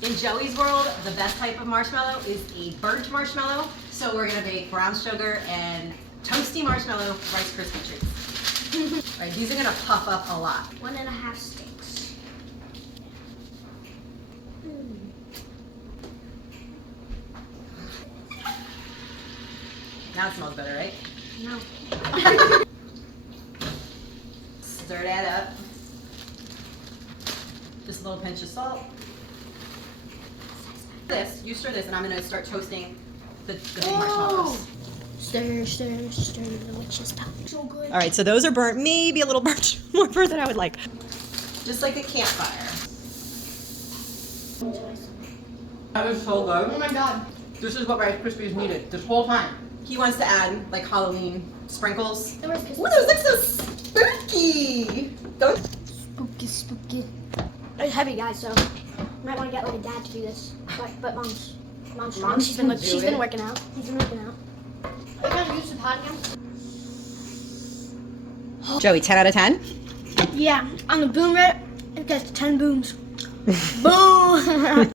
In Joey's world, the best type of marshmallow is a burnt marshmallow. So we're gonna make brown sugar and toasty marshmallow Rice Krispie treats. All right, these are gonna puff up a lot. 1.5 sticks. Now it smells better, right? No. Stir that up. Just a little pinch of salt. You stir this, and I'm gonna start toasting the big marshmallows. Stir, stir, stir, which is top. So good. All right, so those are burnt, maybe a little burnt, more burnt than I would like. Just like a campfire. That was so good. Oh my god. This is what Rice Krispies needed this whole time. He wants to add like Halloween sprinkles. Ooh, those look so spooky. Don't. Spooky, spooky. It's heavy, guys, so you might want to get like a dad to do this. But mom's strong. She's been working out. She's been working out. Are you gonna use the pot again? Joey, 10 out of 10? Yeah, on the boom rate, it gets 10 booms. Boom!